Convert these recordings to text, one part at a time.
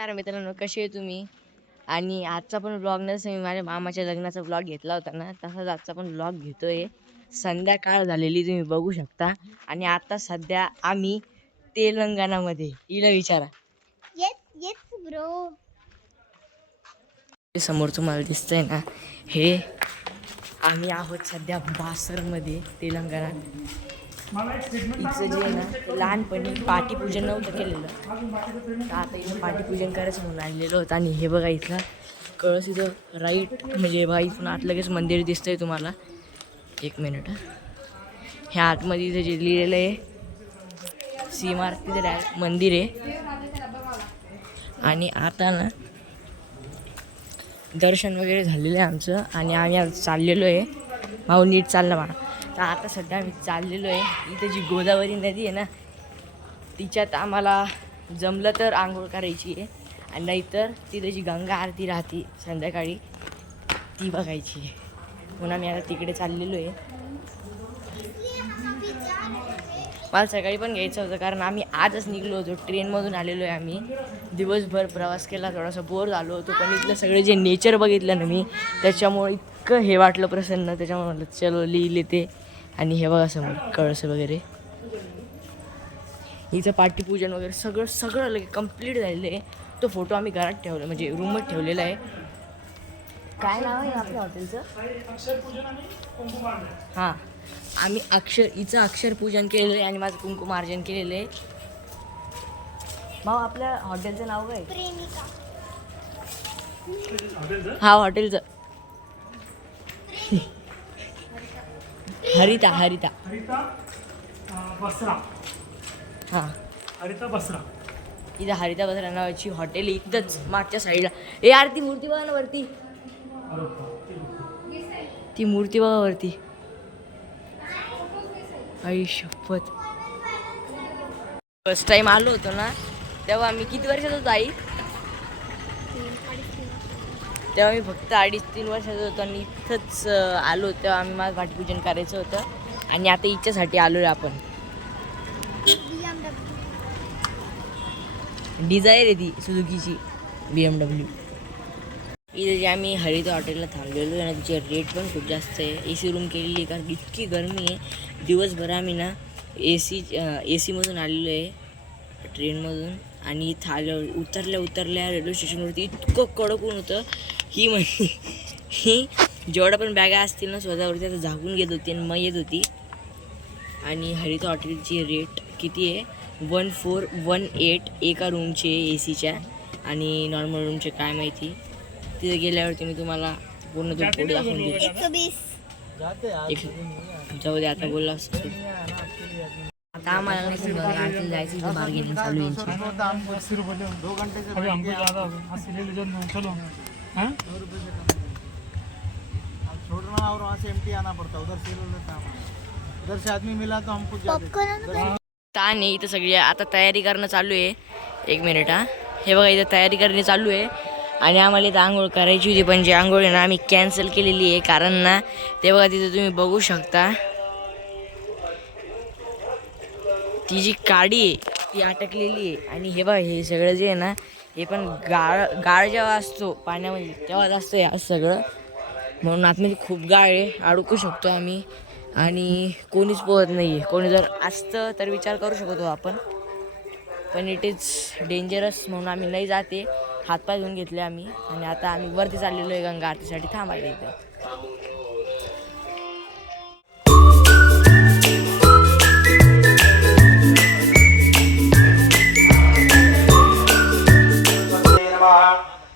नमस्कार मित्रांनो, कसे आहे तुम्ही? आणि आजचा पण व्लॉग ना, जसं मी माझ्या मामाच्या लग्नाचा व्लॉग घेतला होता ना, तसाच आजचा पण व्लॉग घेतोय. संध्याकाळ झालेली तुम्ही बघू शकता. आणि आता सध्या आम्ही तेलंगणामध्ये. हिला विचारा. Yes yes bro. हे समोर तुम्हाला दिसतंय ना, हे आम्ही आहोत सध्या बासरमध्ये, तेलंगणात. हिचं जे आहे ना, ते लहानपणी पाटीपूजन नव्हतं केलेलं, तर आता इथं पाटीपूजन करायचं म्हणून आणलेलं होतं. आणि हे बघा इथलं कळस, इथं राईट म्हणजे बघा इथून आत लगेच मंदिर दिसतंय तुम्हाला. एक मिनिट, ह्या आतमध्ये इथं जे लिहिलेलं आहे सीमार, तिथे डायरेक्ट मंदिर आहे. आणि आता ना दर्शन वगैरे झालेलं आहे आमचं, आणि आम्ही आज चाललेलो आहे. भाऊ नीट चाललं म्हणा. तर आता सध्या आम्ही चाललेलो आहे. इथं जी गोदावरी नदी आहे ना, तिच्यात आम्हाला जमलं तर आंघोळ करायची आहे, आणि नाहीतर तिथं जी गंगा आरती राहते संध्याकाळी ती बघायची आहे. म्हणून आम्ही आता तिकडे चाललेलो आहे. मला सकाळी पण घ्यायचं होतं, कारण आम्ही आजच निघलो होतो, ट्रेनमधून आलेलो आहे. आम्ही दिवसभर प्रवास केला, थोडासा बोर झालो होतो, पण इथलं सगळे जे नेचर बघितलं ना मी, त्याच्यामुळे इतकं हे वाटलं प्रसन्न, त्याच्यामुळे म्हटलं चलो लिहिले ते. आणि हे बघा समोर कळस वगैरे, हिचं पाटीपूजन वगैरे सगळं सगळं लगे कंप्लीट झालेलं आहे. तो फोटो आम्ही घरात ठेवला, म्हणजे रूममध्ये ठेवलेला आहे. काय नाव आहे आपल्या हॉटेलचं? हां, आम्ही हिचं अक्षरपूजन केलेलं आहे आणि माझं कुंकुमार्जन केलेलं आहे. भाऊ, आपल्या हॉटेलचं नाव काय? प्रेमिका. हा, हॉटेलचं हरिता हरिता बसरा. हां, हरिता बसरा. इथं हरिता बसरा नावाची हॉटेल आहे, इथंच मागच्या साईडला. ए आरती मूर्ती बघा ना वरती, ती मूर्ती बघा वरती. आई शपथ, फर्स्ट टाइम आलो होतो ना, तेव्हा आम्ही किती वर्षात होतो आई? तेव्हा मी फक्त 2.5-3 वर्षाचा होतो, आणि इथंच आलो होतो. तेव्हा आम्ही माझं पाठपूजन करायचं होतं, आणि आता इच्छासाठी आलो आहे आपण. डिझायर आहे ती सुझुकीची BMW. इथे जे आम्ही हरिता हॉटेलला थांबलेलो आहे ना, तिचे रेट पण खूप जास्त आहे. AC रूम केलेली आहे, कारण इतकी गरमी आहे. दिवसभर आम्ही ना AC मधून आलेलो आहे, ट्रेनमधून. आणि इथं आल्यावर उतरल्या रेल्वे स्टेशनवरती इतकं कडक ऊन होतं. ही जेवढ्या पण बॅगा असतील ना स्वतःवरती, आता झाकून घेत होती आणि मग येत होती. आणि हरिता हॉटेलची रेट किती आहे? 1418 एका रूमचे ACच्या, आणि नॉर्मल रूमचे काय माहिती. तिथे गेल्यावरती मी तुम्हाला पूर्ण तो फोटो दाखवून देऊ. 120. जाऊ दे, आता बोलला असतो. आता आम्हाला आरती जायचं, इथे बार्गेनिंग चालू आहे. छोड़ना और वहाँ से एम्प्टी आना पड़ता, उधर से लेता हमारा, उधर से आदमी मिला तो हमको पॉपकॉर्न ताण आहे इथं सगळी. आता तयारी करणं चालू आहे. एक मिनिट हा, हे बघा इथं तयारी करणे चालू आहे. आणि आम्हाला इथं आंघोळ करायची होती, पण जी आंघोळ आहे ना आम्ही कॅन्सल केलेली आहे, कारण ना ते बघा तिथं तुम्ही बघू शकता, ती जी काडी आहे ती अटकलेली आहे. आणि हे बघा हे सगळं जे आहे ना, हे पण गाळ जेव्हा असतो पाण्यामध्ये तेव्हाच असतं हे असं सगळं. म्हणून आतमध्ये खूप गाळ आहे, अडकू शकतो आम्ही, आणि कोणीच पोहत नाही आहे. कोणी जर असतं तर विचार करू शकतो आपण, पण इट इज डेंजरस, म्हणून आम्ही नाही जाते. हातपाय धुवून घेतले आम्ही, आणि आता आम्ही वरती चाललेलो आहे गंगा आरतीसाठी थांबायला इथं.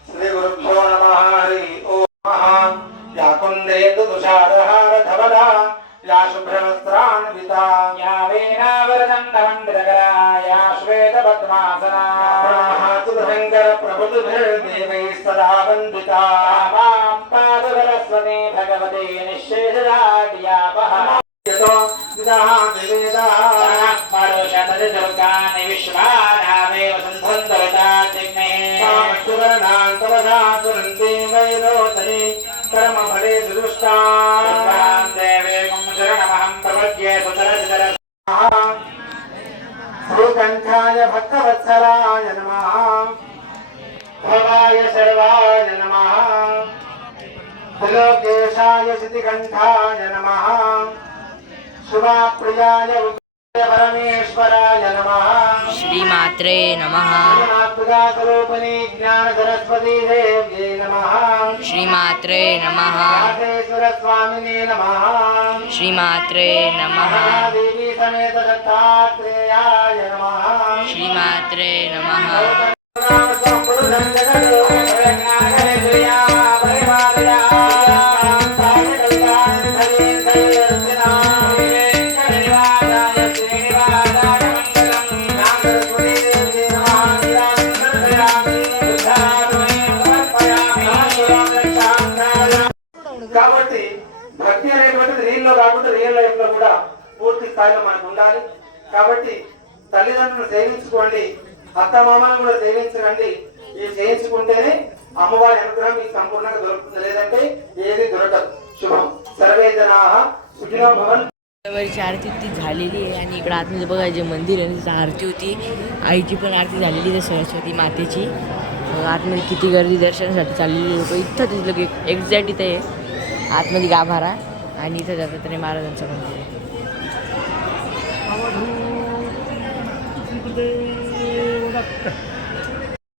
श्री गुरुभ्यो नमः. हरि ओम. या कुंदेतु तुषारहार धवला, या शुभ्रवस्त्रान्विता, या वीणावरदण्डमण्डितकरा, या श्वेतपद्मासना, ब्रह्माच्युतशङ्कर प्रभृतिभिर्देवैः सदा वन्दिता, मां पादसरस्वती भगवते निःशेषजाड्यापहा. यतो विदहाति वेदाः मरुषतदिदुर्गानि विश्वानामेव सन्धन्तवताग्ने, सुवर्णान् तपसा तुरन्ति वैरोचने, कर्मफले सुदुष्टान् देवेकं शरणमहं प्रपद्ये सुतरसितरः. श्रीकण्ठाय भक्तवत्सलाय नमः. शर्वाय नमः त्रिलोकेशाय श्रीकंठाय नमः शुभाप्रियाय परमेश्वराय नमः श्रीमात्रे नमः स्वरूपिणी ज्ञान सरस्वती देव्यै नमः श्रीमात्रे नमः राधेश्वर स्वामिने नमः श्रीमात्रे नमः देवी समेत दत्तात्रेयाय नमः श्रीमात्रे नमः కాబట్టి భక్తి అనేటువంటిది రీల్లో కాకుండా రియల్ లైఫ్ లో కూడా పూర్తి స్థాయిలో మనకు ఉండాలి. కాబట్టి తల్లిదండ్రులు సేవించుకోండి, అత్తమామలను కూడా సేవించకండి. ఈ చేయించుకుంటేనే అమ్మవారి అనుగ్రహం మీకు సంపూర్ణంగా దొరుకుతుంది, लेదంటే ఏది దొరకదు. शुभम सर्वे जनाः सुखिनो भवन्तु. वरची आरती ती झालेली आहे आणि इकडं आतमध्ये बघा जे मंदिर आहे तिथं आरती होती, आईची पण आरती झालेली आहे सरस्वती मातेची. आतमध्ये किती गर्दी दर्शनासाठी चाललेली लोक इथं दिसलं की एक्झॅक्ट इथं आहे आतमध्ये गाभारा आणि इथं दत्तात्रय महाराजांचं मंदिर आहे.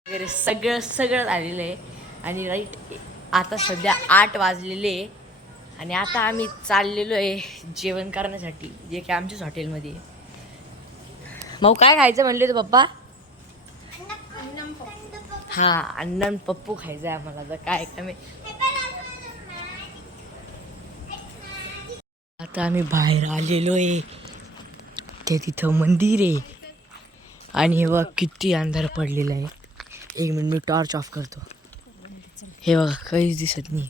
वगैरे सगळं झालेलं आहे आणि राईट आता सध्या 8 वाजलेले आहे आणि आता आम्ही चाललेलो आहे जेवण करण्यासाठी, जे की आमच्याच हॉटेलमध्ये आहे. मग काय खायचं म्हणले तर पप्पा? हां, अन्न पप्पू खायचं आहे आम्हाला. तर काय कमी आता आम्ही बाहेर आलेलो आहे, ते तिथं मंदिर आहे आणि हे बघा किती अंधार पडलेला आहे. 1 मिनिट मी टॉर्च ऑफ करतो. हे बघा काहीच दिसत नाही.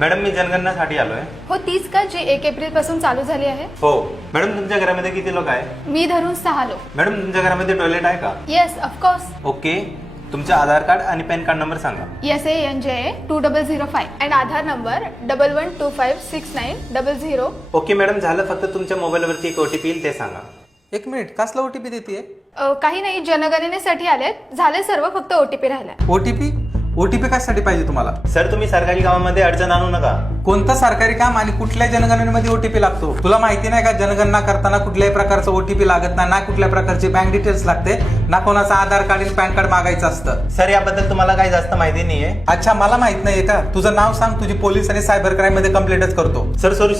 मॅडम मी जनगणनासाठी आलोय. हो तीच का जी 1 एप्रिल पासून चालू झाली आहे? हो मॅडम, तुमच्या घरामध्ये किती लोक आहे? मी धरून 6 लोक. मॅडम तुमच्या घरामध्ये टॉयलेट आहे का? Yes of course. ओके, तुमचे आधार कार्ड आणि पॅन कार्ड नंबर सांगा. SANJA 2005 and Aadhaar number 11256900. Okay madam, झालं. फक्त तुमच्या मोबाईलवरती एक OTP येईल, ते सांगा. 1 मिनिट, कसला OTP देते? काही नाही, जनगणनेसाठी आलेत, झाले सर्व, फक्त OTP राहिला. OTP कशासाठी पाहिजे तुम्हाला? सर तुम्ही सरकारी कामामध्ये अडचण आणू नका. कोणतं सरकारी काम आणि कुठल्या जनगणनेमध्ये OTP लागतो? तुला माहिती नाही का जनगणना करताना कुठल्याही प्रकारचं OTP लागत नाही, ना कुठल्या प्रकारचे बँक डिटेल्स लागते, ना कोणाचं आधार कार्ड आणि पॅन कार्ड मागायचं असतं. सर याबद्दल तुम्हाला काही जास्त माहिती नाहीये. अच्छा, मला माहित नाहीये का? तुझं नाव सांग, तुझी पोलीस आणि सायबर क्राईम मध्ये कंप्लेंटच करतो. Sir sorry.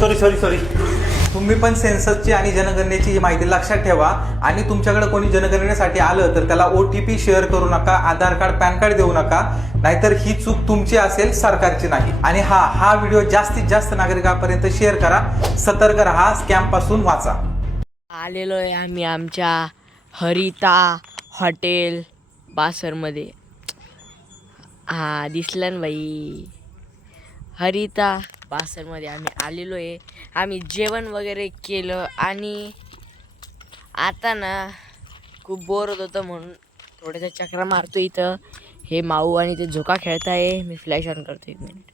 तुम्ही पण सेन्ससची आणि जनगणनेची ही माहिती लक्षात ठेवा आणि तुमच्याकडे कोणी जनगणनेसाठी आलं तर त्याला OTP शेअर करू नका, आधार कार्ड पॅन कार्ड देऊ नका, नाहीतर ही चूक तुमची असेल, सरकारची नाही. आणि हा व्हिडिओ जास्तीत जास्त नागरिकांपर्यंत शेअर करा. सतर्क राहा, स्कॅम पासून वाचा. आलेलो आहे आम्ही आमच्या हरिता हॉटेल बासरमध्ये. दिसलं ना बाई, हरिता बासरमध्ये आम्ही आलेलो आहे. आम्ही जेवण वगैरे केलं आणि आता ना खूप बोर होत होतं म्हणून थोड्याशा चक्रा मारतो इथं. हे माऊ आणि ते झोका खेळत आहे. मी फ्लॅश ऑन करतो, 1 मिनिट.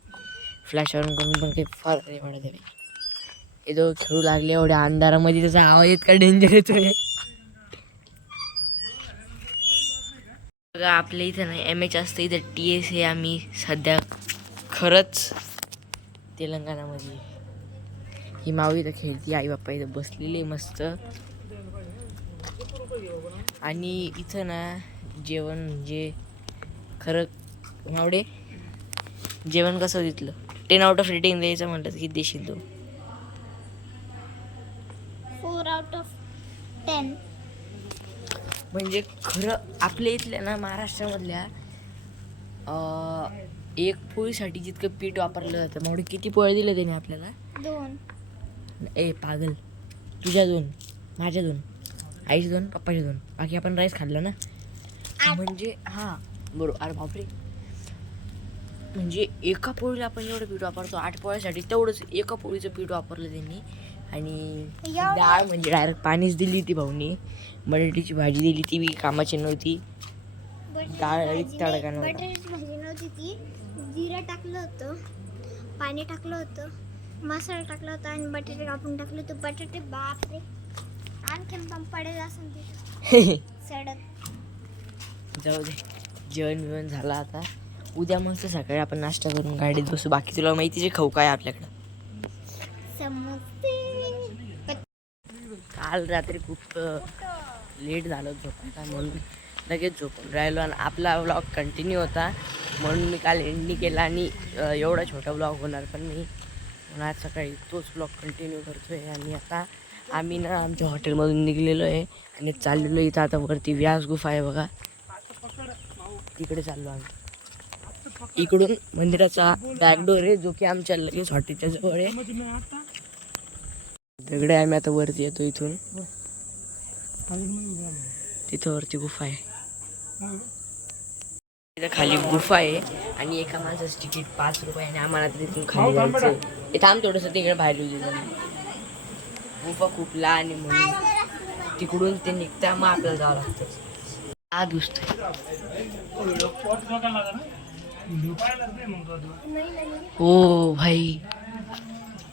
फ्लॅश ऑन करून पण काही फरक नाही पडत आहे. हे दोघं खेळू लागले एवढ्या अंधारामध्ये, त्याचा आवाज इतका डेंजर येतोय. बघा आपल्या इथं नाही MH असतं, इथं TS हे आम्ही सध्या खरंच तेलंगणामध्ये. ही माऊ इथं खेळती, आई बाप्पा इथं बसलेले मस्त. आणि इथं ना जेवण म्हणजे खरं मावडे जेवण कसं तिथलं 10 आउट ऑफ रेटिंग द्यायचं म्हटलं तर किती देशील तू? 4 out of 10. म्हणजे खरं आपल्या इथल्या ना महाराष्ट्रामधल्या एक पोळीसाठी जितकं पीठ वापरलं जातं, मग किती पोळ्या दिलं त्याने आपल्याला? 2. ए पागल, तुझ्या 2, माझ्या 2, आईची 2, पप्पाची 2, बाकी आपण राईस खाल्लं ना. म्हणजे हां बरोबर. अरे बापरे, म्हणजे एका पोळीला आपण एवढं पीठ वापरतो, 8 पोळ्यासाठी तेवढंच एका पोळीचं पीठ वापरलं त्यांनी. आणि डाळ म्हणजे डायरेक्ट पाणीच दिली ती भाऊनी. बटाट्याची भाजी दिली, ती बी कामाची नव्हती. डाळ तडका नव्हता. बटाट्याची भाजी नव्हती ती. जिरं टाकलं होतं, पाणी टाकलं होतं, मसाला टाकला होता आणि बटाटे कापून टाकले होते. बटाटे बापरे आणखीन पण पडेल असं तिथे सडक. जाऊ दे, जेवण बिवण झालं आता. उद्या मस्त सकाळी आपण नाश्ता करून गाडीत बसू. बाकी तुला माहितीचे खाऊ काय आपल्याकडं. समजते. काल रात्री खूप लेट झालं झोपायला, म्हणून लगेच झोपून राहिलो. आणि आपला व्लॉग कंटिन्यू होता म्हणून मी काल एंड केला. आणि एवढा छोटा व्लॉग होणार पण नाही, म्हणून आज सकाळी तोच व्लॉग कंटिन्यू करतो आहे. आणि आता आम्ही ना आमच्या हॉटेलमधून निघलेलो आहे आणि चाललेलो इथं आता वरती व्यास गुफा आहे बघा, तिकडे चाललो आम्ही. इकडून मंदिराचा बॅकडोर आहे जो की आमच्या लगेच हॉटेलच्या जवळ आहे. दगडे आम्ही आता वरती येतो इथून. तिथं वरती गुफा आहे, तिथं खाली गुफा आहे. आणि एका माणसाचं तिकीट 5 रुपये आणि आम्हाला तिथून खाली जायचं आहे. इथं आम थोडंसं तिकडे बाहेर येऊ देतो. गुफा खूप लहान आहे म्हणून तिकडून ते निघता मग आपल्याला जावं लागतं. हा दुसतं हो भाई,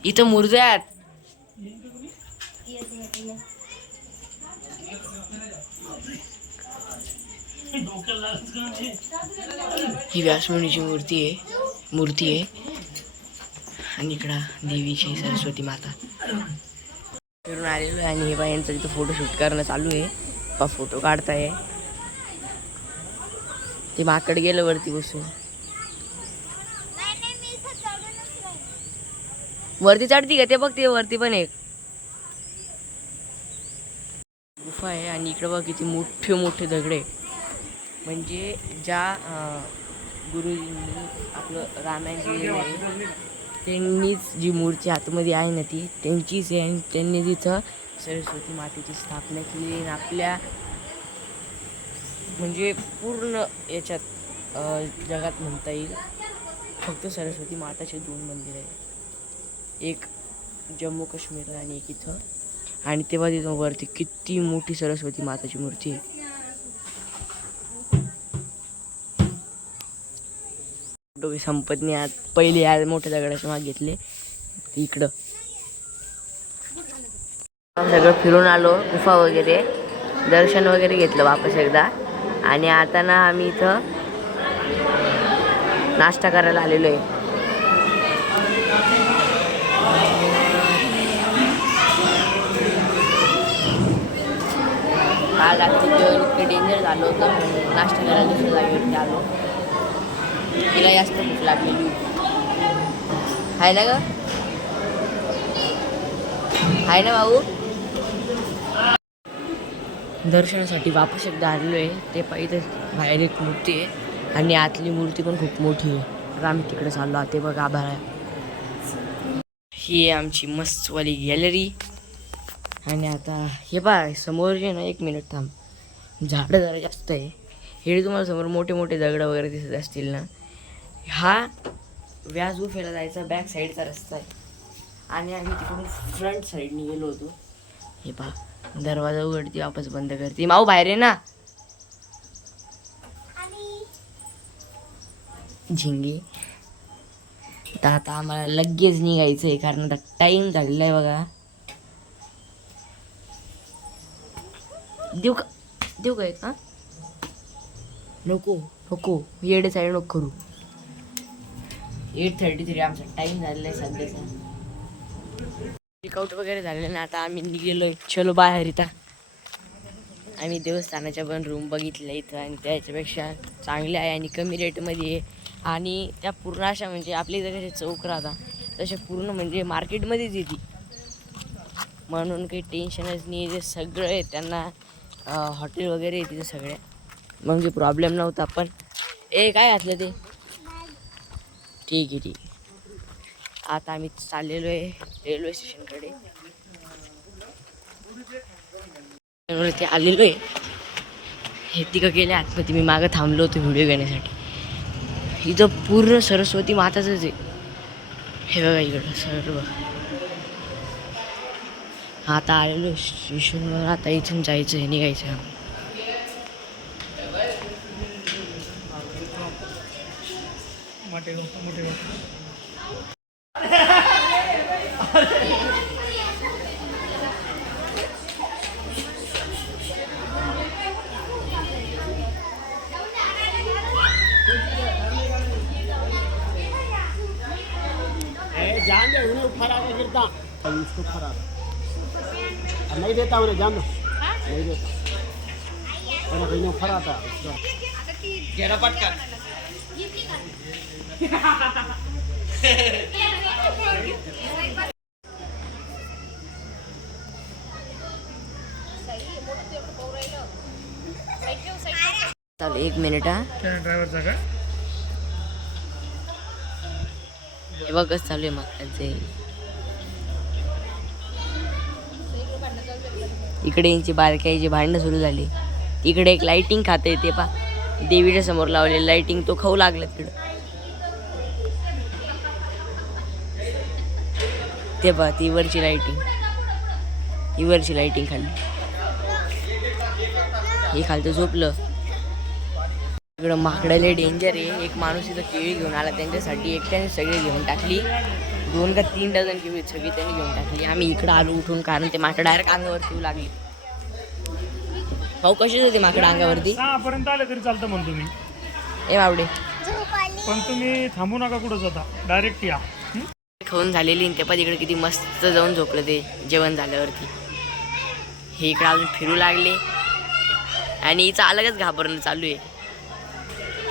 इथं मूर्त्या आहेत. ही व्यासमुनीची मूर्ती आहे आणि इकडं देवीची सरस्वती माता. फिरून आलेलो आहे आणि हे बाई यांचं तिथं फोटोशूट करणं चालू आहे. फोटो काढताय. ते माकड गेलं वरती बसून. वरती चढती का ते बघ, ते वरती पण एक गुफा आहे. आणि इकडं बघ किती मोठे मोठे दगडे, म्हणजे ज्या गुरुजींनी आपलं रामायण केलेलं आहे त्यांनीच जी मूर्ती आतमध्ये आहे ना ती त्यांचीच आहे. आणि त्यांनी तिथं सरस्वती मातेची स्थापना केली आहे. आपल्या म्हणजे पूर्ण याच्यात जगात म्हणता येईल फक्त सरस्वती माताचे 2 मंदिर आहे, एक जम्मू काश्मीरला आणि एक इथं. आणि तेव्हा तिथं वरती किती मोठी सरस्वती माताची मूर्ती आहे. डोके संपत नाही. आज पहिले या मोठ्या दगडाच्या मागे घेतले इकडं. सगळं फिरून आलो, गुफा वगैरे दर्शन वगैरे घेतलं वापस एकदा. आणि आता ना आम्ही इथं नाश्ता करायला आलेलो आहे. काल रात्री जेवण इतकं डेंजर झालं होतं म्हणून नाश्ता करायला दुसऱ्या जागेवरती आलो. तिला जास्त भूक लागलेली आहे ना ग, आहे ना भाऊ. दर्शनासाठी वापस एकदा आलेलो आहे. ते पाहिजे बाहेर एक मूर्ती आहे आणि आतली मूर्ती पण खूप मोठी आहे. आता आम्ही तिकडे चाललो. ते बघा आभाळ आहे. ही आहे आमची मस्तवाली गॅलरी. आणि आता हे पहा समोर जे ना, 1 मिनिट थांब, झाडं जरा जास्त आहे. हे तुम्हाला समोर मोठे मोठे दगड वगैरे दिसत असतील ना, हा व्यास गुफेला जायचा बॅक साईडचा रस्ता आहे. आणि आम्ही तिकडून फ्रंट साईडने गेलो होतो. हे पहा दरवाजा उघडते वापस बंद करते. माऊ बाहेर आहे ना, झिंगी. तर आता आम्हाला लगेच निघायचं आहे कारण आता टाईम झालेला आहे बघा. देऊ काय का, नको येडे साईड नको करू. 8:33 आमचा टाईम झालेला आहे सध्याचा. चेकआउट वगैरे झालेलं ना, आता आम्ही निघेलो चलो बाहेर. इथं आम्ही देवस्थानाच्या पण रूम बघितल्या इथं आणि त्याच्यापेक्षा चांगल्या आहे आणि कमी रेटमध्ये आहे. आणि त्या पूर्ण अशा म्हणजे आपल्या इथं कसे चौक राहतात तसे पूर्ण म्हणजे मार्केटमध्येच येते, म्हणून काही टेन्शनच नाही. जे सगळं आहे त्यांना हॉटेल वगैरे येते सगळ्या, म्हणजे प्रॉब्लेम नव्हता. पण काय घातलं ते ठीक आहे. आता आम्ही चाललेलो आहे रेल्वे स्टेशनकडे. ते आलेलो आहे. हे तिकडं गेले आतमध्ये, मी मागं थांबलो होतो व्हिडिओ घेण्यासाठी. इथं पूर्ण सरस्वती माताचंच आहे. हे बघा इकडं सर्व. आता आलेलो स्टेशनवर. आता इथून जायचं आहे, निघायचं आहे. इसको फरार गिरता अभी इसको फरार नहीं देता उन्हें जान दो नहीं देता और कहीं फराता चालेल 1 मिनिट हा. ड्रायव्हरचा का हे बघ कसं चालू आहे मागचे. इकडे यांची बारकाईची भांडणं सुरू झाली. इकडे एक लाइटिंग खाते ते पा देवीच्या समोर लावलेली लाइटिंग तो खाऊ लागलं तिकडं. ते पा ती वरची लाइटिंग ही वरची लाइटिंग खाली हे खालचं झोपलं. इकडं माकडाले डेंजर आहे. एक माणूस इथं केळी घेऊन आला त्यांच्यासाठी एकट्याने सगळे घेऊन टाकली. 2 का 3 डझन केळी सगळी त्यांनी घेऊन टाकली. आम्ही इकडं आलो उठून कारण ते माकड डायरेक्ट अंगावरती येऊ लागली. भाऊ कशीच होती माकड अंगावरती 6 आले तरी चालतं म्हणतो मी ए बावडे. पण तुम्ही थांबू नका कुठं जाता डायरेक्ट या खाऊन झालेली ते पण इकडे किती मस्त जाऊन झोपलं ते जेवण झाल्यावरती. हे इकडे अजून फिरू लागले आणि हिचं अलगच घाबरणं चालू आहे.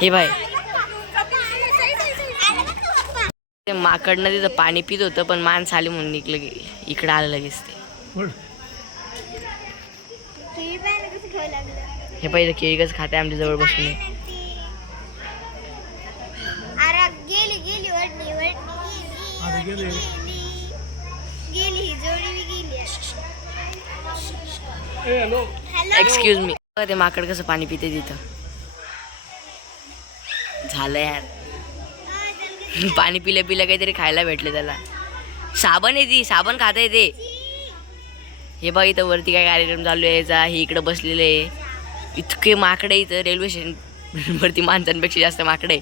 हे बाय ते माकडनं तिथं पाणी पित होतं पण माणसं आली म्हणून निघलं इकडं आलं लगेच ते. हे पाहिजे केळी कसं खाते आमच्या जवळ बसून. अरे गेली गेली वडणी वडणी गेली ही जोडी बी गेली. Hello excuse me. ते माकड कसं पाणी पिते तिथं. झालं यार पाणी पिल्या पिल्या काहीतरी खायला भेटले त्याला. साबण आहे ती साबण खाता येते. हे बघ इथं वरती काय कार्यक्रम चालू आहे याचा. हे इकडं बसलेले आहे. इतके माकडे इथं रेल्वे स्टेशन वरती माणसांपेक्षा जास्त माकडे.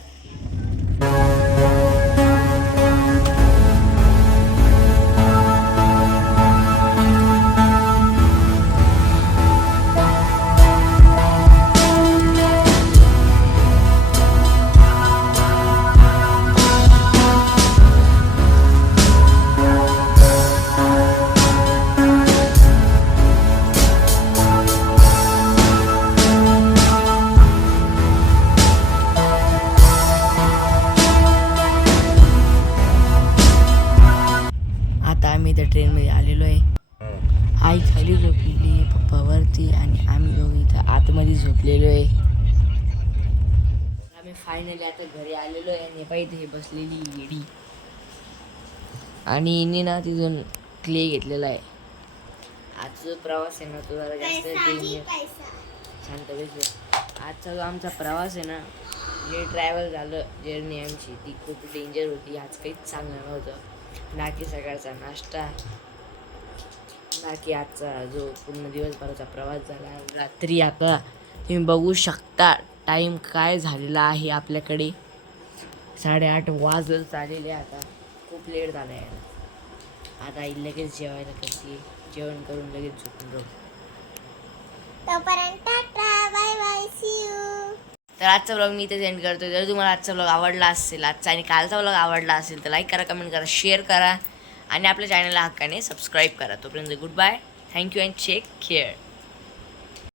आम्ही त्या ट्रेनमध्ये आलेलो आहे. आई खाली झोपलेली आहे पप्पा वरती आणि आम्ही दोघं इथं आतमध्ये झोपलेलो आहे. आम्ही फायनली आता घरी आलेलो आहे. आणि पाहिजे हे बसलेली येडी आणि हिने ना तिथून क्ले घेतलेला आहे. आजचा जो प्रवास आहे ना तो जरा जास्त डेंजर. शांत बस. आजचा जो आमचा प्रवास आहे ना जे ट्रॅव्हल झालं जर्नी आमची ती खूप डेंजर होती. आज काहीच चांगलं नव्हतं. ना की सकाळचा नाश्ता ना की आजचा जो पूर्ण दिवसभराचा प्रवास झाला. रात्री आता तुम्ही बघू शकता टाईम काय झालेला आहे. आपल्याकडे 8:30 वाजत आलेले. आता खूप लेट झालं आहे. आता आई लगेच जेवायला करते. जेवण करून लगेच झोपून राहू. तोपर्यंत tata bye bye see you. तर आजचा ब्लॉग मी इथे सेंड करतो. जर तुम्हाला आजचा ब्लॉग आवडला असेल आजचा आणि कालचा ब्लॉग आवडला असेल तर लाईक करा कमेंट करा शेअर करा आणि आपल्या चॅनलला हक्काने सबस्क्राईब करा. तोपर्यंत goodbye thank you and take care.